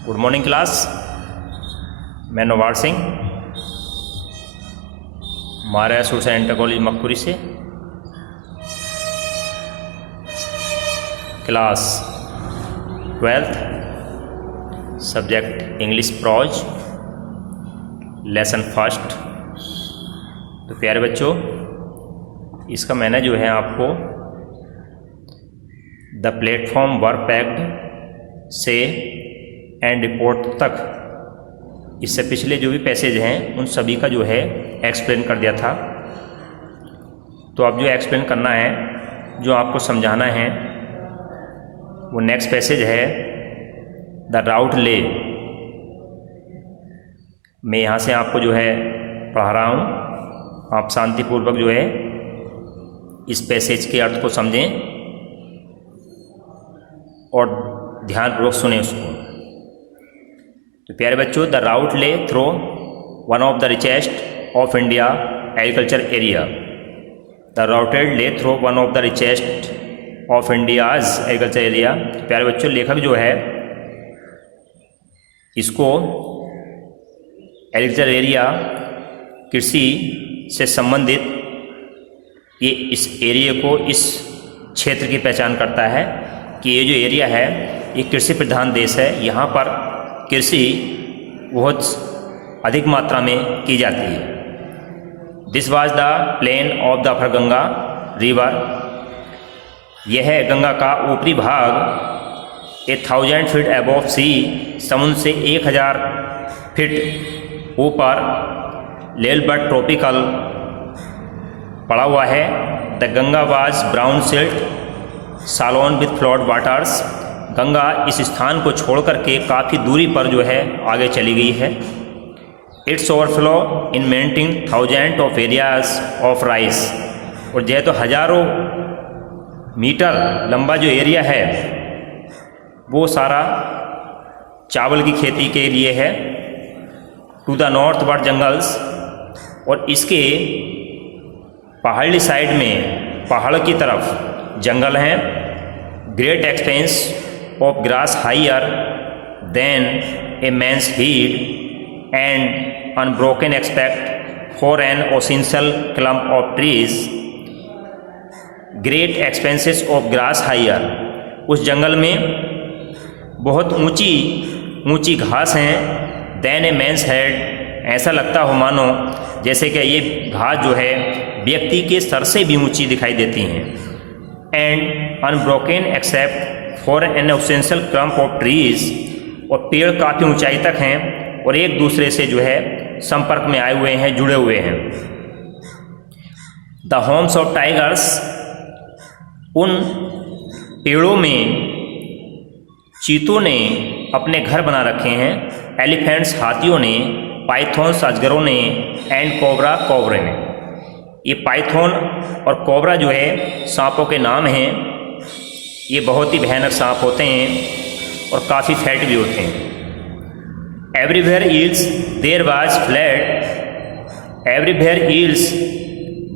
Good morning class. मैं noir Singh महाराजा सूरसैन inter college मकपुरी से। Class 12th subject English pros lesson first. तो प्यारे बच्चों, इसका मैंने जो है आपको द प्लेटफॉर्म वर्क पैक्ड से एंड रिपोर्ट तक, इससे पिछले जो भी पैसेज हैं उन सभी का जो है एक्सप्लेन कर दिया था। तो अब जो एक्सप्लेन करना है, जो आपको समझाना है, वो नेक्स्ट पैसेज है द राउट ले। मैं यहाँ से आपको जो है पढ़ा रहा हूँ, आप शांतिपूर्वक जो है इस पैसेज के अर्थ को समझें और ध्यानपूर्वक सुने उसको। तो प्यारे बच्चों, the route lay through one of the richest of India agriculture area. The routed lay through one of the richest of India's agriculture area. प्यारे बच्चों, लेखक जो है इसको एग्रीकल्चर एरिया, कृषि से संबंधित ये इस एरिया को, इस क्षेत्र की पहचान करता है कि ये जो एरिया है ये कृषि प्रधान देश है। यहाँ पर कृषि बहुत अधिक मात्रा में की जाती है। This was the plain of the upper Ganga river. यह है गंगा का ऊपरी भाग। 1000 फीट अबव सी, समुद्र से 1000 फीट ऊपर। लेल बट ट्रॉपिकल पड़ा हुआ है। The Ganga was brown silt salon with flood waters. Ganga इस स्थान को छोड़ करके काफ़ी दूरी पर जो है आगे चली गई है। It's overflow in maintain thousand of areas of rice. और जो है तो हज़ारों मीटर लंबा जो एरिया है वो सारा चावल की खेती के लिए है। To the northward jungles, और इसके पहाड़ी साइड में, पहाड़ की तरफ जंगल हैं। Great expense of grass higher than a man's head and unbroken except for an essential clump of trees. Great expanses of grass higher, उस जंगल में बहुत ऊंची ऊंची घास हैं। than a man's head, ऐसा लगता हो मानो जैसे कि ये घास जो है व्यक्ति के सर से भी ऊंची दिखाई देती हैं। and unbroken except for an essential krump of trees, और पेड़ काफ़ी ऊंचाई तक हैं और एक दूसरे से जो है संपर्क में आए हुए हैं, जुड़े हुए हैं। द होम्स ऑफ टाइगर्स, उन पेड़ों में चीतों ने अपने घर बना रखे हैं। एलिफेंट्स, हाथियों ने। पाइथॉन्स, अजगरों ने। एंड कोबरा, कोबरे ने। ये पाइथॉन और कोबरा जो है सांपों के नाम हैं। ये बहुत ही भयानक सांप होते हैं और काफ़ी फैट भी होते हैं। Everywhere else there was flat. Everywhere else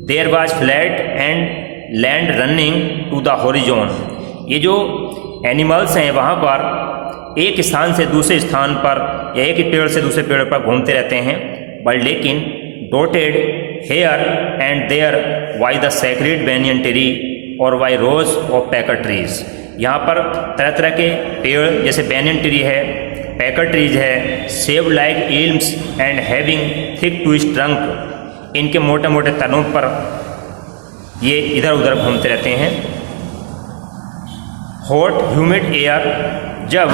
there was flat and land running to the horizon. ये जो एनिमल्स हैं वहाँ पर एक स्थान से दूसरे स्थान पर या एक ही पेड़ से दूसरे पेड़ पर घूमते रहते हैं। बट लेकिन dotted here and there by the sacred banyan tree और by rows of packer trees. यहाँ पर तरह तरह के पेड़ जैसे बैनियन ट्री है, पैकर ट्रीज है, save like elms and having thick twist trunk, इनके मोटे मोटे तनों पर ये इधर उधर घूमते रहते हैं। हॉट ह्यूमिड एयर, जब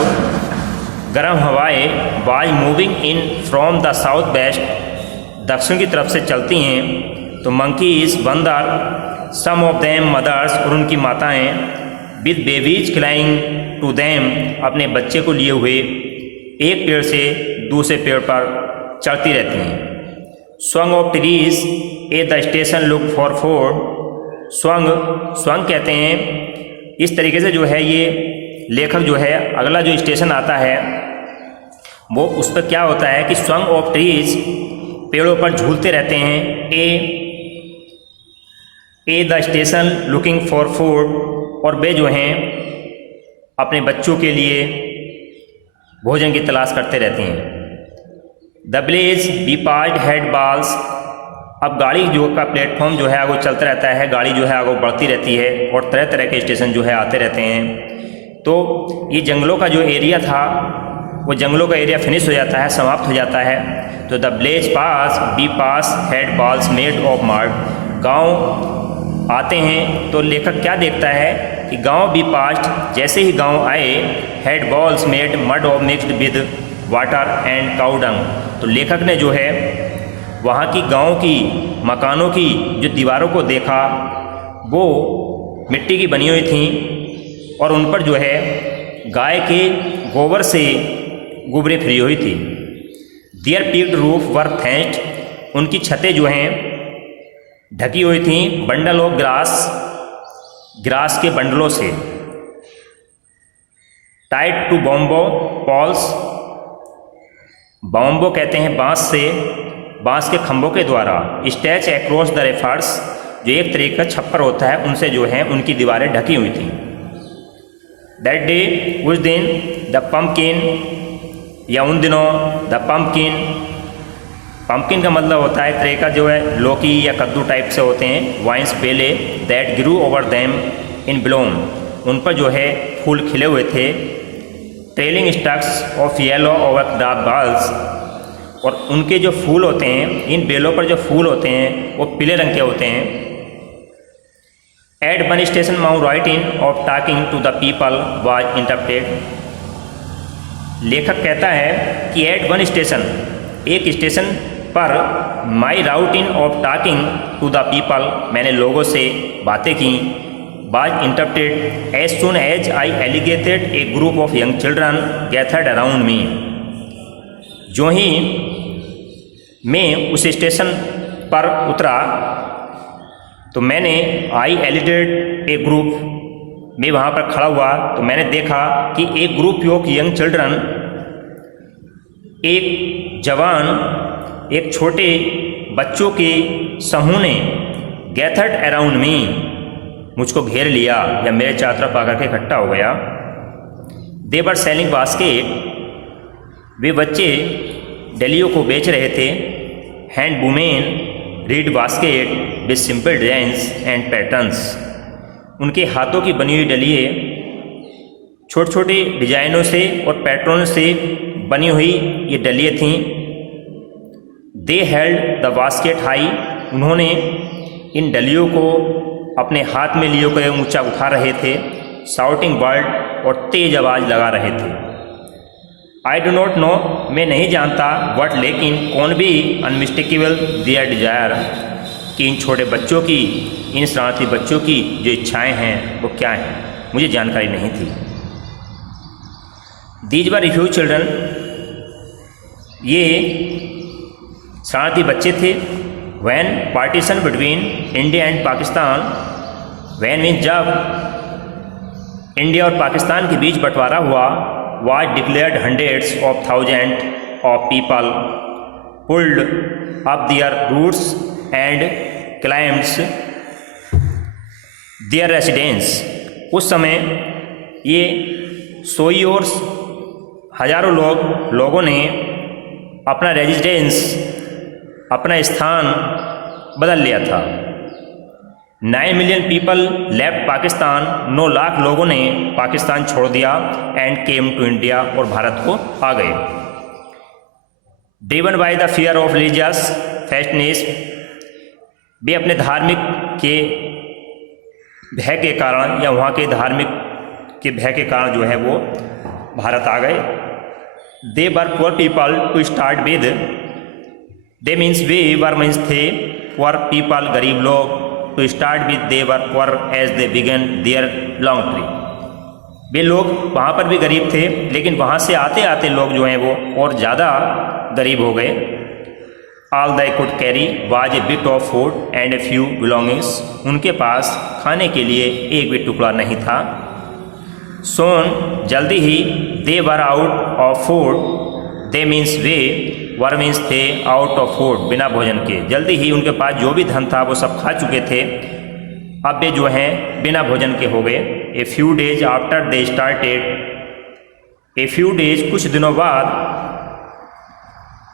गर्म हवाएं was moving in from the south west, दक्षिण की तरफ से चलती हैं, तो मंकीज, बंदर, सम ऑफ देम मदर्स, और उनकी माताएं, with babies clinging to them, अपने बच्चे को लिए हुए एक पेड़ से दूसरे पेड़ पर चढ़ती रहती हैं। Swung of trees A the station look for food. Swung कहते हैं। इस तरीके से जो है ये लेखक जो है अगला जो स्टेशन आता है वो उस पर क्या होता है कि स्वंग ऑफ ट्रीज, पेड़ों पर झूलते रहते हैं। A the station looking for food, और वे जो हैं अपने बच्चों के लिए भोजन की तलाश करते रहती हैं। The village be passed head balls, अब गाड़ी जो का प्लेटफॉर्म जो है आगे चलता रहता है, गाड़ी जो है आगे बढ़ती रहती है और तरह तरह के स्टेशन जो है आते रहते हैं। तो ये जंगलों का जो एरिया था वो जंगलों का एरिया फिनिश हो जाता है, समाप्त हो जाता है। तो the village pass we pass had walls made of mud, गाँव आते हैं तो लेखक क्या देखता है कि गांव बी पास्ट, जैसे ही गांव आए, head walls made mud of mixed with water and cow dung, तो लेखक ने जो है वहाँ की गांव की मकानों की जो दीवारों को देखा वो मिट्टी की बनी हुई थी और उन पर जो है गाय के गोबर से गुबरें फिरी हुई थी। Their peaked roof were thatched, उनकी छतें जो हैं ढकी हुई थी बंडल ऑफ ग्रास के बंडलों से। टाइड टू बॉम्बो पॉल्स, बॉम्बो कहते हैं बांस के खंभों के द्वारा। स्टैच अक्रॉस द रेफर्स, जो एक तरीके का छप्पर होता है, उनसे जो है उनकी दीवारें ढकी हुई थी। दैट डे, उस दिन, द पम्पकिन, या उन दिनों, द पम्पकिन का मतलब होता है तरह का जो है लौकी या कद्दू टाइप से होते हैं, वाइन्स बेले, that grew over them in bloom, उन पर जो है फूल खिले हुए थे। Trailing stalks of yellow over dark balls, और उनके जो फूल होते हैं, इन बेलों पर जो फूल होते हैं वो पीले रंग के होते हैं। At one station my writing of talking to the people was interrupted, लेखक कहता है कि एट वन स्टेशन, एक स्टेशन पर, my routine of talking to the people, मैंने लोगों से बातें की, was interrupted as soon as I alighted a group of young children gathered around me, जो ही मैं उस स्टेशन पर उतरा तो मैंने आई एलिगेटेड ए ग्रुप, मैं वहाँ पर खड़ा हुआ तो मैंने देखा कि एक ग्रुप ऑफ यंग चिल्ड्रन, एक जवान, एक छोटे बच्चों के समूह ने गैथर्ड अराउंड मी, मुझको घेर लिया या मेरे चारों तरफ आकर के इकट्ठा हो गया। दे वर सेलिंग बास्केट, वे बच्चे डलियों को बेच रहे थे। Hand women read basket with simple designs and patterns, उनके हाथों की बनी हुई डलिए छोटे छोटे डिजाइनों से और पैटर्न से बनी हुई ये डलिए थीं। दे हेल्ड द बास्केट हाई, उन्होंने इन डलियों को अपने हाथ में लिए हुए ऊंचा उठा रहे थे। शाउटिंग वर्ड, और तेज आवाज़ लगा रहे थे। आई डो नॉट नो, मैं नहीं जानता, वट, लेकिन, कौन भी अनमिस्टेकेबल देयर डिजायर, कि इन छोटे बच्चों की, इन शरारती बच्चों की जो इच्छाएं हैं वो क्या हैं, मुझे जानकारी नहीं थी। दीज वर रिफ्यूज चिल्ड्रन, ये शरारती बच्चे थे। When partition between India and Pakistan, when mean जब इंडिया और पाकिस्तान के बीच बंटवारा हुआ, was declared hundreds of thousands of people pulled up their roots and climbed their residence, उस समय ये सोई और हजारों लोगों ने अपना रेजिडेंस, अपना स्थान बदल लिया था। 9 million people left Pakistan, 9 lakh लोगों ने पाकिस्तान छोड़ दिया। एंड केम टू इंडिया, और भारत को आ गए। Driven by the fear of religious fastness, वे अपने धार्मिक के भय के कारण, या वहाँ के धार्मिक के भय के कारण जो है वो भारत आ गए। They were poor people to start with, they means वे, वर मीन्स थे, पुअर पीपल गरीब लोग, to start with they were poor as they began their long trip, वे लोग वहाँ पर भी गरीब थे, लेकिन वहाँ से आते आते लोग जो हैं वो और ज़्यादा गरीब हो गए। All they could carry was a bit of food and a few belongings, उनके पास खाने के लिए एक भी टुकड़ा नहीं था। सोन, जल्दी ही, they were out of food, they means वे, वर मीन्स थे, आउट ऑफ फूड, बिना भोजन के। जल्दी ही उनके पास जो भी धन था वो सब खा चुके थे, अब वे जो हैं बिना भोजन के हो गए। A few days after they started a few days, कुछ दिनों बाद,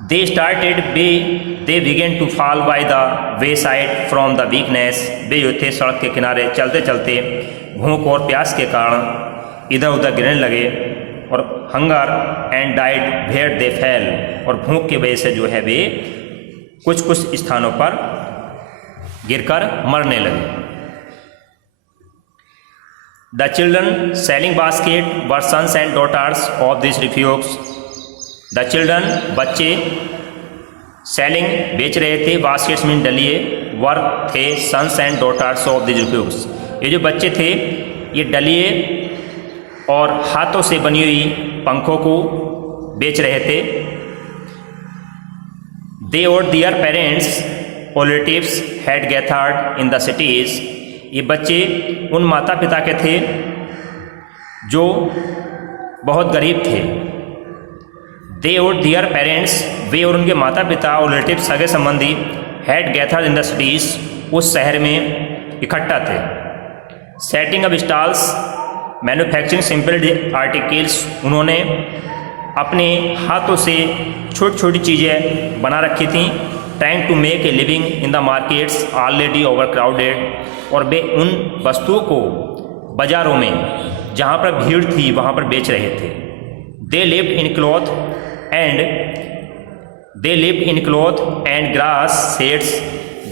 they began to fall by the wayside from the weakness, वे जो थे सड़क के किनारे चलते चलते भूख और प्यास के कारण इधर उधर गिरने लगे, और hunger and died where they fell, और भूख की वजह से जो है वे कुछ कुछ स्थानों पर गिरकर मरने लगे। The children selling basket were sons and daughters of this refuge. The children, बच्चे, सेलिंग, बेच रहे थे, बास्केट्स मीन डलिए, वर थे, sons and daughters of this refuge. ये जो बच्चे थे ये डलिए और हाथों से बनी हुई पंखों को बेच रहे थे। दे और their parents relatives had gathered in the cities. ये बच्चे उन माता पिता के थे जो बहुत गरीब थे। दे और दियर पेरेंट्स, वे और उनके माता पिता और रिलेटिव सगे संबंधी, had gathered in the cities, उस शहर में इकट्ठा थे। Setting up stalls, manufacturing simple articles, उन्होंने अपने हाथों से छोटी छोटी चीज़ें बना रखी थी। Trying to make a living in the markets already overcrowded, और वे उन वस्तुओं को बाज़ारों में जहाँ पर भीड़ थी वहाँ पर बेच रहे थे। They lived in cloth and grass sheds,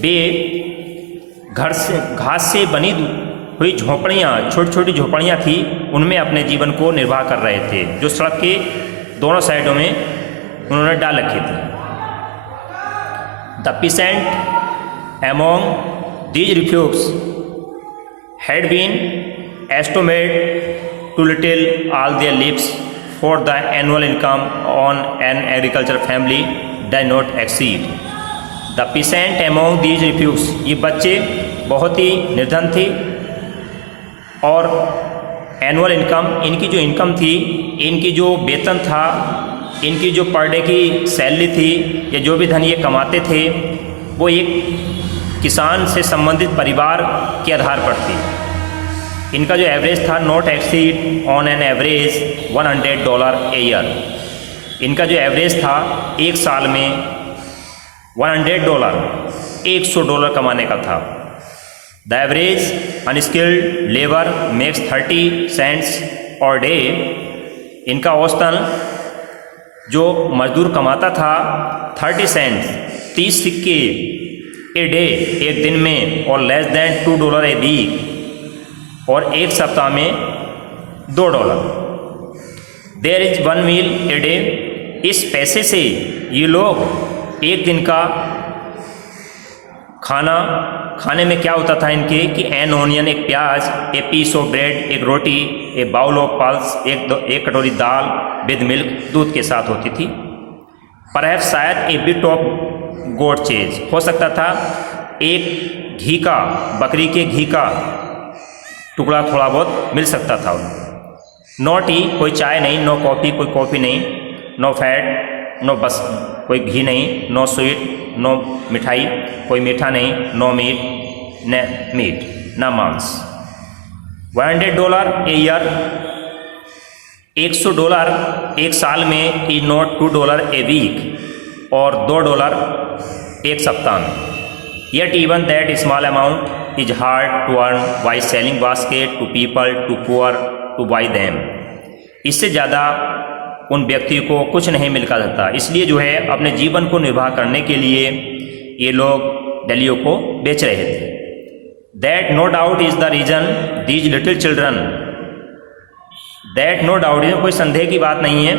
वे घास से बनी हुई झोपड़ियाँ, छोटी छोटी झोपड़ियाँ थी, उनमें अपने जीवन को निर्वाह कर रहे थे, जो सड़क के दोनों साइडों में उन्होंने डाल रखी थी। The peasant among these refuge had been estimated to little all their lives, for the annual income on an agriculture family does not exceed. The peasant among these refuge, ये बच्चे बहुत ही निर्धन थे, और एनुअल इनकम, इनकी जो income थी, इनकी जो वेतन था, इनकी जो पर डे की सैलरी थी, या जो भी धन ये कमाते थे, वो एक किसान से संबंधित परिवार के आधार पर थी। इनका जो एवरेज था, not exceed on an average $100 a year. इनका जो एवरेज था एक साल में $100, $100 कमाने का था। The average unskilled labour makes 30 cents और डे। इनका औसतन जो मजदूर कमाता था 30 सेंट्स, 30 सिक्के ए डे, एक दिन में, और लेस देन $2 ए वीक, और एक सप्ताह में $2। There is 1 meal a day. इस पैसे से ये लोग एक दिन का खाने में क्या होता था इनके कि एन ओनियन, एक प्याज, ए पीस ऑफ ब्रेड, एक रोटी, ए बाउल ऑफ पल्स, एक कटोरी दाल विद मिल्क, दूध के साथ होती थी। परहैप्स शायद ए बिट ऑफ गोट चीज, हो सकता था एक घी का, बकरी के घी का टुकड़ा थोड़ा बहुत मिल सकता था उनको। नो टी, कोई चाय नहीं, नो कॉफ़ी, कोई कॉफ़ी नहीं, नो फैट, नो बस कोई घी नहीं, नो स्वीट, नो मिठाई, कोई मीठा नहीं, नो मीट, न मीट, न मांस। $100 ए ईयर, $100 एक साल में, इज नॉट $2 ए वीक, और $2 एक सप्ताह में। Yet even that small amount is hard to earn by selling basket to people too poor to buy them. इससे ज़्यादा उन व्यक्ति को कुछ नहीं मिल सकता, इसलिए जो है अपने जीवन को निर्वाह करने के लिए ये लोग डलियों को बेच रहे थे। That no doubt is the reason these little children, that no doubt, कोई संदेह की बात नहीं है,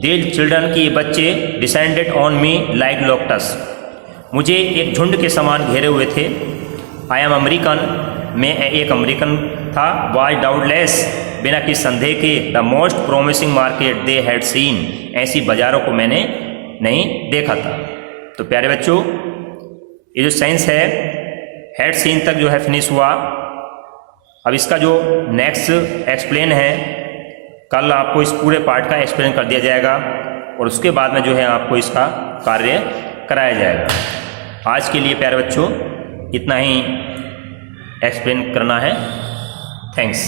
दीज चिल्ड्रन की बच्चे डिसेंडेड ऑन मी लाइक लोकटस, मुझे एक झुंड के समान घेरे हुए थे। आई एम अमेरिकन, मैं एक अमेरिकन था। वाज डाउटलेस, बिना किसी संदेह के, the most promising market they had seen, ऐसी बाज़ारों को मैंने नहीं देखा था। तो प्यारे बच्चों, ये जो साइंस है हैड सीन तक जो है फिनिश हुआ। अब इसका जो नेक्स्ट एक्सप्लेन है, कल आपको इस पूरे पार्ट का एक्सप्लेन कर दिया जाएगा, और उसके बाद में जो है आपको इसका कार्य कराया जाएगा। आज के लिए प्यारे बच्चों इतना ही एक्सप्लेन करना है। थैंक्स।